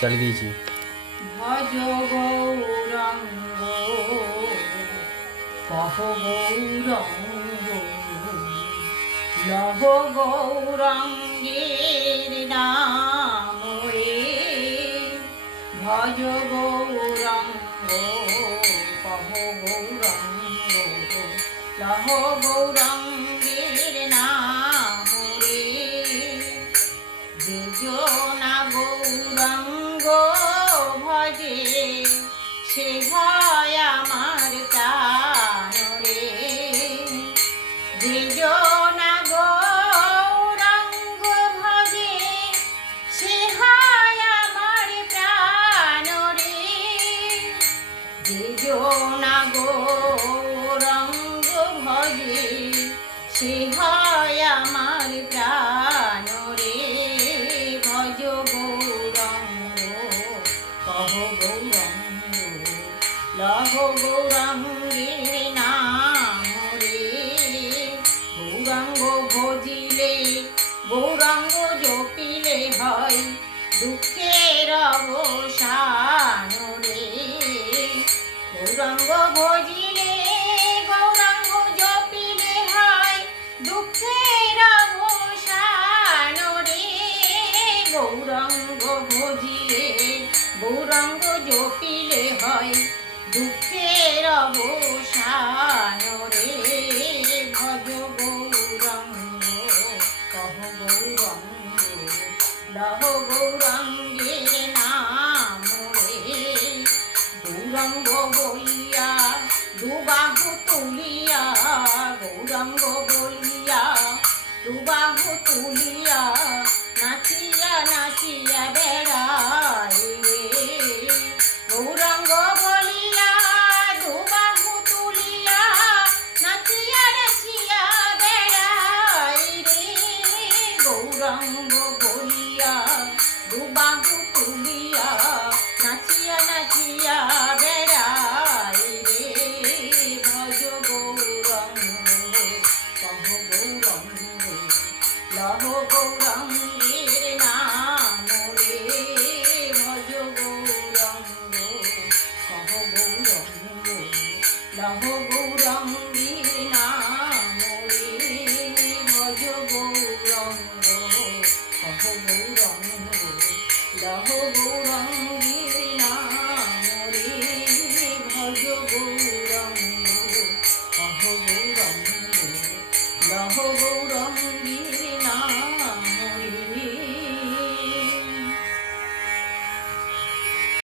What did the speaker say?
চালিয়ে দিয়েছি। ভজ গৌরাঙ্গ কহ গৌরাঙ্গ লহ গৌরাঙ্গের নাম রে। ভজ গৌরাঙ্গ কহ গৌরাঙ্গ লহ গৌরাঙ্গের নাম রে। যেজনা গৌরাঙ্গ ভজে সে হয় আমার প্রাণ রে। যেজনা গৌরাঙ্গ ভজে সে হয় আমার প্রাণ রে। যেজনা গৌরাঙ্গ ভজে সে হয় আমার প্রাণ রে। ভজ গৌরাঙ্গ কহ গৌরাঙ্গ লহ গৌরাঙ্গের নাম রে। গৌরাঙ্গ ভজিলে গৌরাঙ্গ জপিলে হয় দুঃখের অবসান রে। গৌরাঙ্গ ভজিলে গৌরাঙ্গ জপিলে হয় দুঃখের অবসান রে। গৌরাঙ্গ ভজিলে গৌরাঙ্গ জপিলে হয় দুঃখের অবসান রে। ভজ গৌরাঙ্গ কহ গৌরাঙ্গ লহ গৌরাঙ্গের নাম রে। গৌরাঙ্গ বলিয়া দুবাহু তুলিয়া গৌরাঙ্গ বলিয়া দুবাহু তুলিয়া নাচিয়া নাচিয়া বেড়ায় রে। গৌরাঙ্গ বলিয়া দুবাহু তুলিয়া নাচিয়া নাচিয়া বেড়ায় রে। গৌরাঙ্গ বলিয়া দুবাহু তুলিয়া নাচিয়া নাচিয়া বেড়ায় রে। ভজ গৌরাঙ্গ কহ গৌরাঙ্গ লহ গৌরাঙ্গের নাম রে। ভজ গৌরাঙ্গ কহ গৌরাঙ্গ লহ গৌরাঙ্গের নাম রে। ভজ গৌরাঙ্গ কহ গৌরাঙ্গ লহ গৌরাঙ্গ